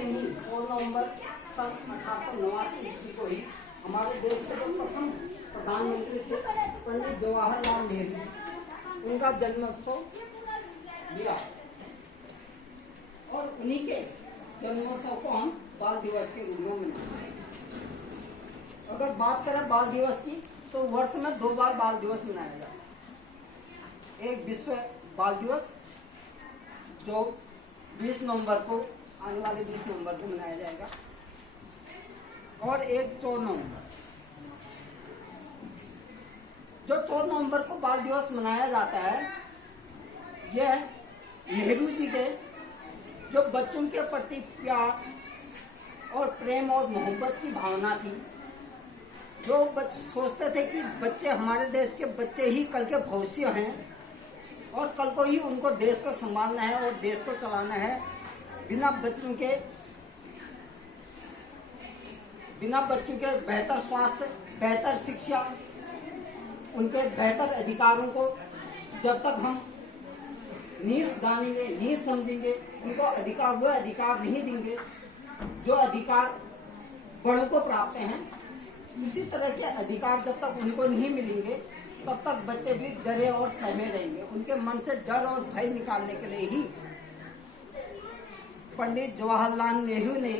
दिन ही 4 नवंबर सन 1889 ईस्वी को ही हमारे देश के जो प्रथम प्रधानमंत्री थे पंडित जवाहरलाल नेहरू, उनका जन्मोत्सव दिया और उन्हीं के जन्मोत्सव को हम बाल दिवस के रूप में मनाते हैं। अगर बात करें बाल दिवस की तो वर्ष में 2 बार बाल दिवस मनाया जाता है। एक विश्व बाल दिवस जो 20 नवंबर को, आने वाले 20 नवंबर को मनाया जाएगा, और एक 14 नवंबर। जो 14 नवंबर को बाल दिवस मनाया जाता है, यह नेहरू जी के जो बच्चों के प्रति प्यार और प्रेम और मोहब्बत की भावना थी, जो सोचते थे कि बच्चे, हमारे देश के बच्चे ही कल के भविष्य हैं और कल को ही उनको देश को संभालना है और देश को चलाना है। बिना बच्चों के बेहतर स्वास्थ्य, बेहतर शिक्षा, उनके बेहतर अधिकारों को जब तक हम नहीं जानेंगे, नहीं समझेंगे, उनको अधिकार, वो अधिकार नहीं देंगे जो अधिकार बड़ों को प्राप्त हैं, इसी तरह के अधिकार जब तक उनको नहीं मिलेंगे तब तक बच्चे भी डरे और सहमे रहेंगे। उनके मन से डर और भय निकालने के लिए ही पंडित जवाहरलाल नेहरू ने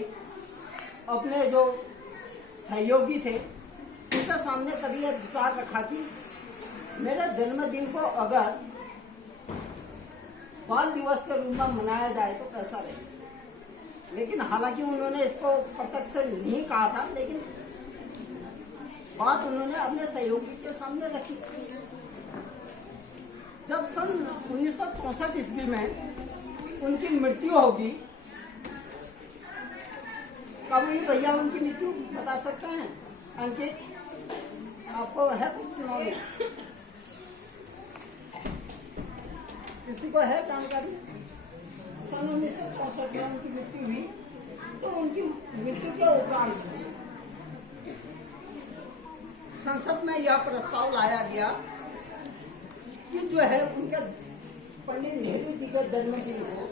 अपने जो सहयोगी थे उनके सामने कभी यह विचार रखा कि मेरे जन्मदिन को अगर बाल दिवस के रूप में मनाया जाए तो कैसा रहे। लेकिन हालांकि उन्होंने इसको प्रत्यक्ष से नहीं कहा था, लेकिन बात उन्होंने अपने सहयोगी के सामने रखी। जब सन 1964 ईस्वी में उनकी मृत्यु होगी, कब हुई भैया उनकी मृत्यु बता सकते हैं अंकित? आपको है कुछ नॉलेज? किसी को है जानकारी? सन 1964 में उनकी मृत्यु हुई। तो उनकी मृत्यु के उपरांत संसद में यह प्रस्ताव लाया गया कि जो है उनके पंडित नेहरू जी के जन्मदिन को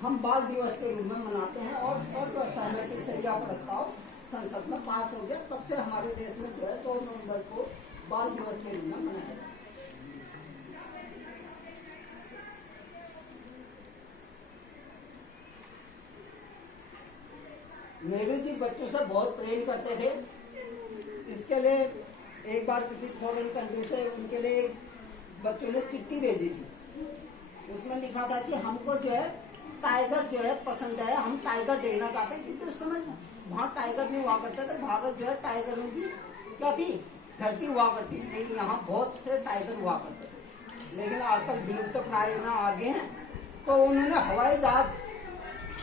हम बाल दिवस के रूप में मनाते हैं, और सर्वसहमति से यह प्रस्ताव संसद में पास हो गया। तब से हमारे देश में जो है 14 नवंबर को बाल दिवस के रूप में मनाया जाता है। नेहरू जी बच्चों से बहुत प्रेम करते थे। इसके लिए एक बार किसी फॉरेन कंट्री से उनके लिए बच्चों ने चिट्ठी भेजी थी। उसमें लिखा था कि हमको जो है टाइगर जो है पसंद है, हम टाइगर देखना चाहते हैं, क्योंकि उस समय वहाँ टाइगर नहीं हुआ करते थे। भारत जो है टाइगरों की क्या थी, धरती हुआ करती थी, लेकिन यहाँ बहुत से टाइगर हुआ करते थे, लेकिन आजकल विलुप्त प्राय में आ गए हैं। तो उन्होंने हवाई जहाज,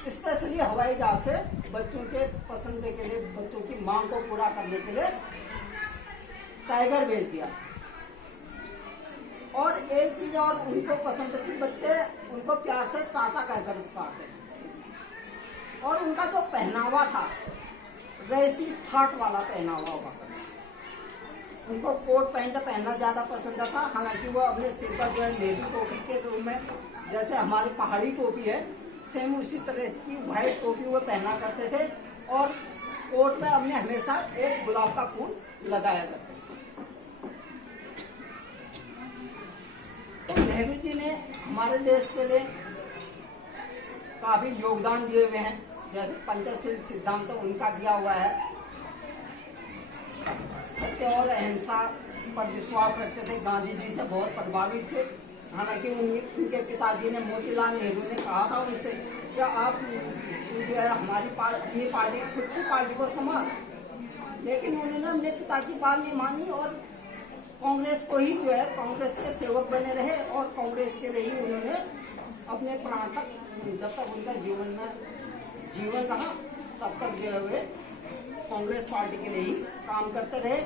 स्पेशली हवाई जहाज से बच्चों के पसंद के लिए, बच्चों की मांग को पूरा करने के लिए टाइगर भेज दिया। और एक चीज और उनको पसंद थी, बच्चे उनको प्यार से चाचा कहकर पुकारते थे। और उनका जो पहनावा था वैसी ठाट वाला पहनावा हुआ करता। उनको कोट पैंट पहनना ज्यादा पसंद था। हालांकि वो अपने सिर पर जो है नेहरू टोपी के रूप में, जैसे हमारी पहाड़ी टोपी है, सेम उसी तरह की व्हाइट टोपी वो पहना करते थे, और कोट में हमने हमेशा एक गुलाब का फूल लगाया करते थे। तो नेहरू जी ने हमारे देश के लिए काफी योगदान दिए हुए हैं। जैसे पंचशील सिद्धांत उनका दिया हुआ है, सत्य और अहिंसा पर विश्वास रखते थे, गांधी जी से बहुत प्रभावित थे। हालांकि उनके पिताजी ने, मोतीलाल नेहरू ने कहा था उनसे कि आप जो है हमारी अपनी पार्टी, खुद की पार्टी को संभाल, लेकिन उन्होंने अपने पिता की बात नहीं मानी और कांग्रेस को ही जो है, कांग्रेस के सेवक बने रहे, और कांग्रेस के लिए ही उन्होंने अपने प्राण तक, जब तक उनका जीवन रहा तब तक जो है वे कांग्रेस पार्टी के लिए ही काम करते रहे।